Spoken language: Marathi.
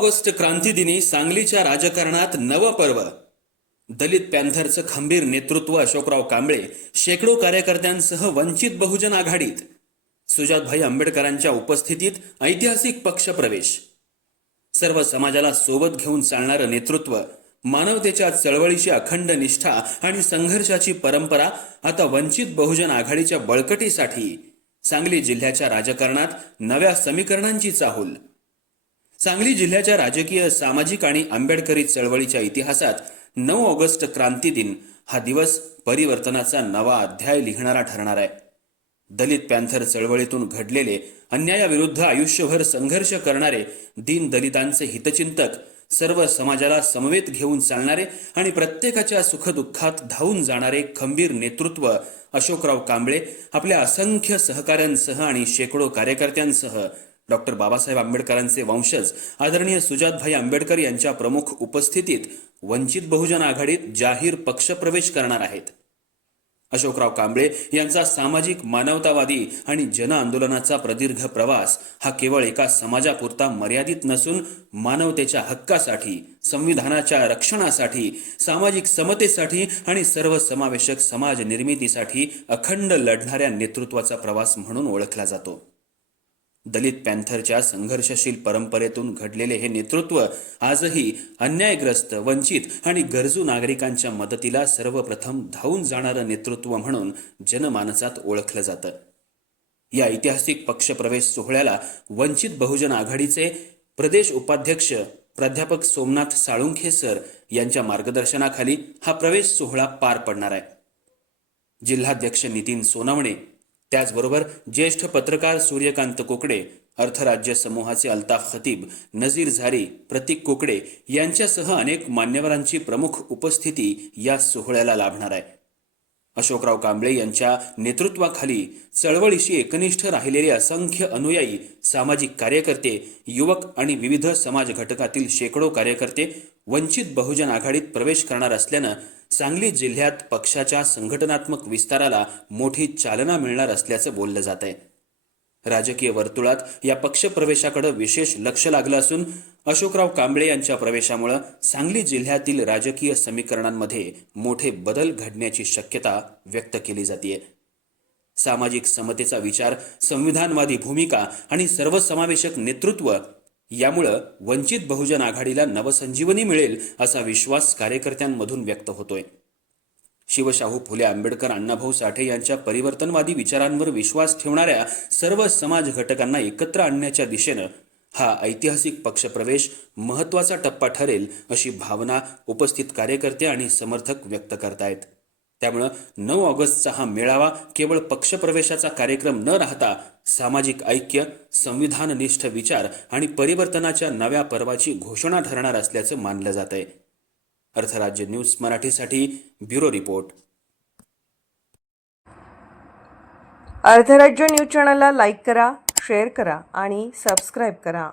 ऑगस्ट क्रांतीदिनी सांगलीच्या राजकारणात नवं पर्व. दलित पॅन्थरचं खंबीर नेतृत्व अशोकराव कांबळे, शेकडो कार्यकर्त्यांसह वंचित बहुजन आघाडीत. सुजातभाई आंबेडकरांच्या उपस्थितीत ऐतिहासिक पक्षप्रवेश. सर्व समाजाला सोबत घेऊन चालणारं नेतृत्व, मानवतेच्या चळवळीची अखंड निष्ठा आणि संघर्षाची परंपरा आता वंचित बहुजन आघाडीच्या बळकटीसाठी सांगली जिल्ह्याच्या राजकारणात नव्या समीकरणांची चाहूल. सांगली जिल्ह्याच्या राजकीय, सामाजिक आणि आंबेडकरी चळवळीच्या इतिहासात 9 ऑगस्ट क्रांती दिन हा दिवस परिवर्तनाचा नवा अध्याय लिहिणारा ठरणार आहे. दलित पॅन्थर चळवळीतून घडलेले अन्यायाविरुद्ध आयुष्यभर संघर्ष करणारे, दीन दलितांचे हितचिंतक, सर्व समाजाला समवेत घेऊन चालणारे आणि प्रत्येकाच्या सुखदुःखात धावून जाणारे खंबीर नेतृत्व अशोकराव कांबळे आपल्या असंख्य सहकाऱ्यांसह आणि शेकडो कार्यकर्त्यांसह डॉक्टर बाबासाहेब आंबेडकरांचे वंशज आदरणीय सुजातभाई आंबेडकर यांच्या प्रमुख उपस्थितीत वंचित बहुजन आघाडीत जाहीर पक्षप्रवेश करणार आहेत. अशोकराव कांबळे यांचा सामाजिक, मानवतावादी आणि जन आंदोलनाचा प्रदीर्घ प्रवास हा केवळ एका समाजापुरता मर्यादित नसून मानवतेच्या हक्कासाठी, संविधानाच्या रक्षणासाठी, सामाजिक समतेसाठी आणि सर्वसमावेशक समाज निर्मितीसाठी अखंड लढणाऱ्या नेतृत्वाचा प्रवास म्हणून ओळखला जातो. दलित पॅन्थरच्या संघर्षशील परंपरेतून घडलेले हे नेतृत्व आजही अन्यायग्रस्त, वंचित आणि गरजू नागरिकांच्या मदतीला सर्वप्रथम धावून जाणारं नेतृत्व म्हणून जनमानसात ओळखलं जातं. या ऐतिहासिक पक्षप्रवेश सोहळ्याला वंचित बहुजन आघाडीचे प्रदेश उपाध्यक्ष प्राध्यापक सोमनाथ साळुंखे सर यांच्या मार्गदर्शनाखाली हा प्रवेश सोहळा पार पडणार आहे. जिल्हाध्यक्ष नितीन सोनवणे, त्याचबरोबर ज्येष्ठ पत्रकार सूर्यकांत कोकडे, अर्थराज्य समूहाचे अल्ताफ खतीब, नजीर झारी, प्रतीक कोकडे यांच्यासह अनेक मान्यवरांची प्रमुख उपस्थिती या सोहळ्याला लाभणार आहे. अशोकराव कांबळे यांच्या नेतृत्वाखाली चळवळीशी एकनिष्ठ राहिलेले असंख्य अनुयायी, सामाजिक कार्यकर्ते, युवक आणि विविध समाज घटकातील शेकडो कार्यकर्ते वंचित बहुजन आघाडीत प्रवेश करणार असल्यानं सांगली जिल्ह्यात पक्षाच्या संघटनात्मक विस्ताराला मोठी चालना मिळणार असल्याचं बोललं जात आहे. राजकीय वर्तुळात या पक्षप्रवेशाकडे विशेष लक्ष लागलं असून अशोकराव कांबळे यांच्या प्रवेशामुळे सांगली जिल्ह्यातील राजकीय समीकरणांमध्ये मोठे बदल घडण्याची शक्यता व्यक्त केली जाते. सामाजिक समतेचा विचार, संविधानवादी भूमिका आणि सर्वसमावेशक नेतृत्व यामुळं वंचित बहुजन आघाडीला नवसंजीवनी मिळेल असा विश्वास कार्यकर्त्यांमधून व्यक्त होतोय. शिवशाहू फुले आंबेडकर अण्णाभाऊ साठे यांच्या परिवर्तनवादी विचारांवर विश्वास ठेवणाऱ्या सर्व समाज घटकांना एकत्र आणण्याच्या दिशेनं हा ऐतिहासिक पक्षप्रवेश महत्त्वाचा टप्पा ठरेल अशी भावना उपस्थित कार्यकर्ते आणि समर्थक व्यक्त करतायत. त्यामुळं 9 ऑगस्टचा हा मेळावा केवळ पक्षप्रवेशाचा कार्यक्रम न राहता सामाजिक ऐक्य, संविधाननिष्ठ विचार आणि परिवर्तनाच्या नव्या पर्वाची घोषणा ठरणार असल्याचं मानलं जात आहे. अर्थराज्य न्यूज मराठीसाठी ब्युरो रिपोर्ट. अर्थराज्य न्यूज चॅनलला लाईक करा, शेअर करा आणि सबस्क्राईब करा.